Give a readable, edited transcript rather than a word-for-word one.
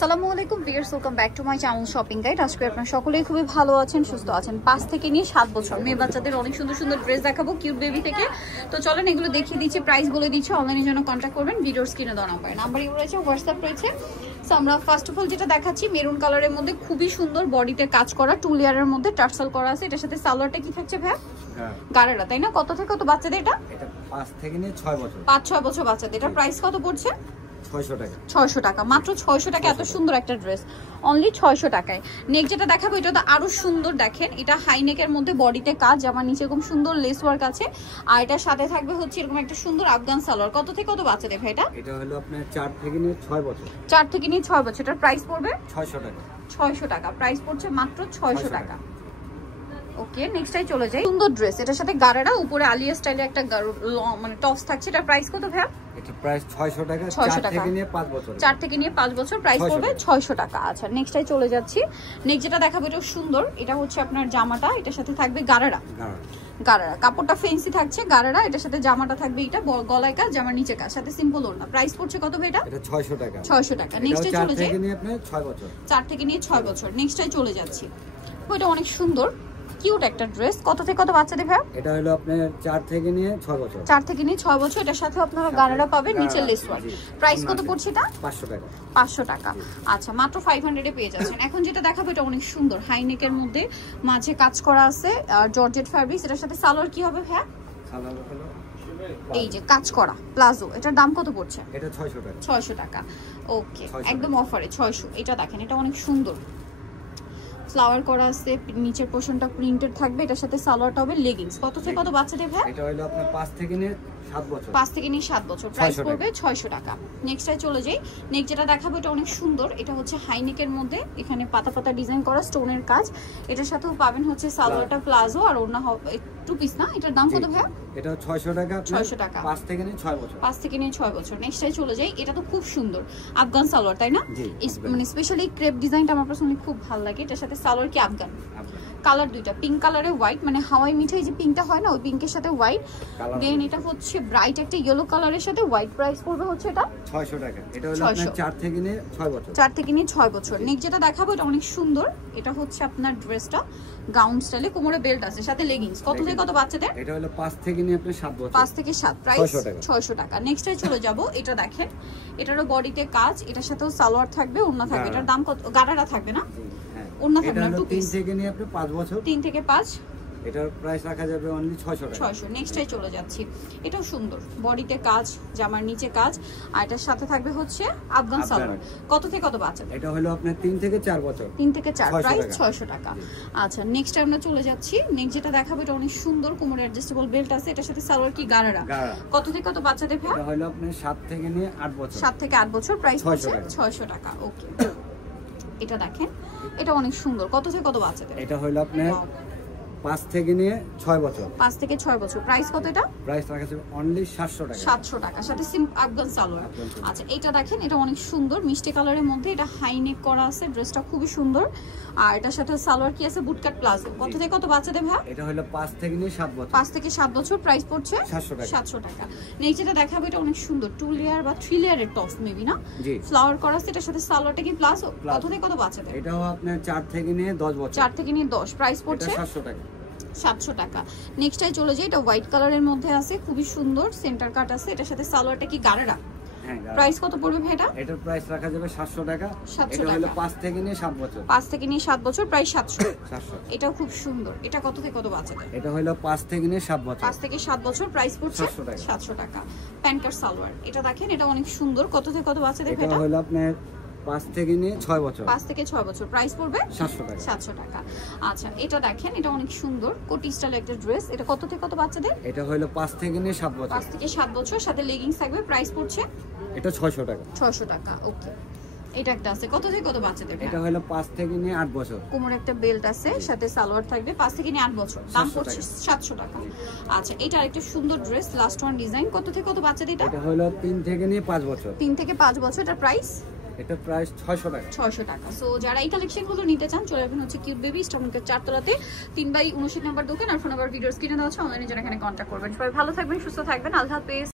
আসসালামু আলাইকুম viewers, welcome back to my channel shopping guide. আজকে আপনারা সকলেই খুবই ভালো আছেন, সুস্থ আছেন। 5 থেকে নিয়ে 7 বছর মেয়ে বাচ্চাদের অনেক সুন্দর সুন্দর ড্রেস দেখাবো কিউট বেবি থেকে। তো চলেন এগুলো দেখিয়ে দিচ্ছি, প্রাইস বলে দিচ্ছি। অনলাইনের জন্য কন্ট্যাক্ট করবেন, ভিডিওর স্ক্রিনে দেওয়া নাম্বার রয়েছে, হোয়াটসঅ্যাপ রয়েছে। সো আমরা ফার্স্ট অফ অল যেটা দেখাচ্ছি মেরুন কালারের মধ্যে খুবই সুন্দর বডিতে কাজ করা, 2 লেয়ারের মধ্যে টার্সাল করা আছে। এটার সাথে সালোয়ারটা কি থাকছে ভাই? গাড়াটা, তাই না? কত থেকে কত বাচ্চাদের এটা? 5 থেকে নিয়ে 6 বছর, 5-6 বছর বাচ্চাদের। এটা প্রাইস কত পড়ছে? 600 টাকা। 600 টাকা, মাত্র 600 টাকা। এত সুন্দর একটা ড্রেস অনলি 600 টাকায়। নেক্সট যেটা দেখাবো এটা তো আরো সুন্দর, দেখেন এটা হাই নেকের মধ্যে বডিতে কাজ, জামার নিচে খুব সুন্দর লেস ওয়ার্ক আছে। আর এটার সাথে থাকবে হচ্ছে এরকম একটা সুন্দর আফগান সালোয়ার। কত থেকে কত বাচ্চাদের ভাই এটা? এটা হলো আপনার 4 থেকে নিয়ে 6 বছর। 4 থেকে নিয়ে 6 বছর। এটার প্রাইস পড়বে 600 টাকা। 600 টাকা প্রাইস পড়ছে, মাত্র 600 টাকা। ওকে, নেক্সটটাই চলে যাই। সুন্দর ড্রেস, এটার সাথে গারারা, উপরে আলিয়া স্টাইলে একটা মানে টপস থাকছে। এটার প্রাইস কত ভাই? এটা প্রাইস 600 টাকা। 600 টাকা 4 থেকে নিয়ে 5 বছর। 4 থেকে নিয়ে 5 বছর প্রাইস পড়বে 600 টাকা। আচ্ছা, নেক্সটটাই চলে যাচ্ছি। নেক্সট যেটা দেখাবো এটা সুন্দর, এটা হচ্ছে আপনার জামাটা, এটার সাথে থাকবে গারারা। গারারা কাপড়টা ফেন্সি থাকছে, গারারা। এটার সাথে জামাটা থাকবে এটা গলায় কাজ, জামার নিচে কাজ, সাথে সিম্পল ওড়না। প্রাইস পড়ছে কত ভাই এটা? এটা 600 টাকা। 600 টাকা। নেক্সটে চলে যাই। 4 থেকে নিয়ে আপনি 6 বছর। 4 থেকে নিয়ে 6 বছর। নেক্সটে চলে যাচ্ছি। ওইটা অনেক সুন্দর কিউট একটা ড্রেস। কত থেকে কত বাচ্চাদের ভাই? এটা হলো আপনার 4 থেকে নিয়ে 6 বছর। 4 থেকে নিয়ে 6 বছর। এটার সাথে আপনারা গারারা পাবেন, নিচে লেস ওয়ার্ক। প্রাইস কত পড়ছে এটা? 500 টাকা। 500 টাকা। আচ্ছা, মাত্র 500 এ পেয়ে যাচ্ছেন। এখন যেটা দেখাবো এটা অনেক সুন্দর, হাই নেকের মধ্যে মাঝে কাজ করা আছে, আর জর্জেট ফ্যাব্রিক্স। এটার সাথে সালোয়ার কি হবে ভাই? সালোয়ার হলো এই যে কাজ করা প্লাজো। এটার দাম কত পড়ছে? এটা 600 টাকা। 600 টাকা। ওকে, একদম অফারে 600। এটা দেখেন, এটা অনেক সুন্দর, ফ্লাওয়ার করা আছে, নিচের পোরশনটা প্রিন্টেড থাকবে। এটার সাথে সালোয়ারটা হবে লেগিংস। কত থেকে কত বাচ্চাদের ভাই? এটা হলো আপনার 5 থেকে নিয়ে 7 বছর। 5 থেকে নিয়ে 7 বছর। প্রাইস পড়বে 600 টাকা। নেক্সটে চলে যাই। নেক্সট যেটা দেখাবো এটা অনেক সুন্দর, এটা হচ্ছে হাই নেকের মধ্যে, এখানে পাতা পাতা ডিজাইন করা স্টোনের কাজ। এটার সাথেও পাবেন হচ্ছে সালোয়ারটা প্লাজো, আর ওড়না হবে 2 পিস না? এটার দাম কত ভাই? এটা 600 টাকা। 600 টাকা। 5 থেকে নিয়ে 6 বছর। 5 থেকে নিয়ে 6 বছর। নেক্সটে চলে যাই। এটা তো খুব সুন্দর আফগান সালোয়ার, তাই না? মানে স্পেশালি ক্রেপ ডিজাইনটা আমার পার্সোনালি খুব ভালো লাগে। এটার সাথে সালোয়ার কি আফগান কালার, দুইটা পিঙ্ক কালারে হোয়াইট, মানে হাওয়াই মিঠাই যে পিঙ্কটা হয় না, ওই পিঙ্কের সাথে হোয়াইট। দেন এটা হচ্ছে ব্রাইট একটা ইয়েলো কালারের সাথে হোয়াইট। প্রাইস পড়বে হচ্ছে এটা 600 টাকা। এটা হলো আপনার 4 থেকে নিয়ে 6 বছর। 4 থেকে নিয়ে 6 বছর। নেক্সট যেটা দেখাবো এটা অনেক সুন্দর, এটা হচ্ছে আপনার ড্রেসটা গাউন স্টাইলে, কোমরে বেল্ট আছে, সাথে লেগিংস। কত থেকে কত বাচ্চাদের? এটা হলো 5 থেকে নিয়ে আপনি 7 বছর। 5 থেকে 7। প্রাইস 600 টাকা। নেক্সটে চলে যাব। এটা দেখেন, এটারও বডিতে কাজ, এটার সাথেও সালোয়ার থাকবে, ওড়না থাকবে। এটার দাম কত? গাড়ারা থাকবে না? ওড়না থাকবে না, 2 পিস। 3 থেকে নিয়ে আপনি 5 বছর। 3 থেকে 5। এটার প্রাইস রাখা যাবে অনলি 600 টাকা। 600। নেক্সটে চলে যাচ্ছি। এটাও সুন্দর, বডিতে কাজ, জামার নিচে কাজ, আর এটার সাথে থাকবে হচ্ছে আফগান সালোয়ার। কত থেকে কত বাচ্চা? এটা হলো আপনার 3 থেকে 4 বছর। 3 থেকে 4। প্রাইস 600 টাকা। আচ্ছা, নেক্সট আমরা চলে যাচ্ছি। নেক্সট যেটা দেখাবো এটা অনেক সুন্দর, কোমরে অ্যাডজাস্টেবল বেল্ট আছে, এটার সাথে সালোয়ার কি গারারা। কত থেকে কত বাচ্চাদের ভাই? এটা হলো আপনার 7 থেকে নিয়ে 8 বছর। 7 থেকে 8 বছর। প্রাইস হচ্ছে 600 টাকা। ওকে, এটা দেখেন, এটা অনেক সুন্দর। কত থেকে কত বাচ্চাদের? এটা হলো আপনার 5 থেকে নিয়ে 6 বছর। 5 থেকে 6 বছর। প্রাইস কত এটা? প্রাইস রাখা যাবে অনলি 700 টাকা। 700 টাকা, সাথে আফগান সালোয়ার। আচ্ছা, এটা দেখেন, এটা অনেক সুন্দর মিষ্টি কালারের মধ্যে, এটা হাই নেক করা আছে, ড্রেসটা খুবই সুন্দর। আর এটার সাথে সালোয়ার কি আছে? Bootcut palazzo. কত থেকে কত বাচ্চাদের ভাই? এটা হলো 5 থেকে নিয়ে 7 বছর। 5 থেকে 7 বছর। প্রাইস পড়ছে 700 টাকা। নেক্সট যেটা দেখাবো এটা অনেক সুন্দর, 2 লেয়ার বা 3 লেয়ারের টপস মেবি না? জি, ফ্লাওয়ার করা আছে, এটার সাথে সালোয়ারটা কি প্লাজো। কত থেকে কত বাচ্চাদের? এটাও আপনার 4 থেকে নিয়ে 10 বছর। 4 থেকে নিয়ে 10। প্রাইস পড়ছে 700 টাকা। 700 টাকা। নেক্সটটাই চলে যাই। এটা হোয়াইট কালারের মধ্যে আছে, খুবই সুন্দর, সেন্টার কাট আছে। এটার সাথে সালোয়ারটা কি গারারা। প্রাইস কত পড়বে ভাই এটা? এটার প্রাইস রাখা যাবে 700 টাকা। 700 এটা টাকা। হলো 5 থেকে নিয়ে 7 বছর। 5 থেকে নিয়ে 7 বছর। প্রাইস 700। 700। এটাও খুব সুন্দর। এটা কত থেকে কত বাচ্চাদের? এটা হলো 5 থেকে নিয়ে 7 বছর। 5 থেকে 7 বছর। প্রাইস পড়ছে 700 টাকা। প্যান্ট সালোয়ার। এটা দেখেন, এটা অনেক সুন্দর। কত থেকে কত বাচ্চাদের? এটা হলো আপনার 5 থেকে নিয়ে 6 বছর। 5 থেকে 6 বছর। প্রাইস পড়বে 700 টাকা। 700 টাকা। আচ্ছা, এটা দেখেন, এটা অনেক সুন্দর কোটি স্টাইল একটা ড্রেস। এটা কত থেকে কত বাচ্চাদের? এটা হলো 5 থেকে নিয়ে 7 বছর। 5 থেকে 7 বছর, সাথে লেগিংস থাকবে। প্রাইস পড়ছে এটা 600 টাকা। 600 টাকা। ওকে, এটা একটা আছে। কত থেকে কত বাচ্চাদের? এটা হলো 5 থেকে নিয়ে 8 বছর। কোমরে একটা বেল্ট আছে, সাথে সালোয়ার থাকবে। 5 থেকে নিয়ে 8 বছর। দাম পড়ছে 700 টাকা। আচ্ছা, এটা আরেকটা সুন্দর ড্রেস, লাস্ট ওয়ান ডিজাইন। কত থেকে কত বাচ্চাদের এটা? এটা হলো 3 থেকে নিয়ে 5 বছর। 3 থেকে 5 বছর। এটা প্রাইস? এটা প্রাইস 600 টাকা। 600 টাকা। সো যারা এই কালেকশনগুলো নিতে চান চলে আসবেন হচ্ছে কিউট বেবি স্টকমার্কেট 4 তলাতে 3/59 নাম্বার দোকান। আর ফোন নাম্বার ভিডিওর স্ক্রিনে দেওয়া আছে, অনলাইনে যারা এখানে কন্ট্যাক্ট করবেন। সবাই ভালো থাকবেন, সুস্থ থাকবেন। আল্লাহ হাফেজ।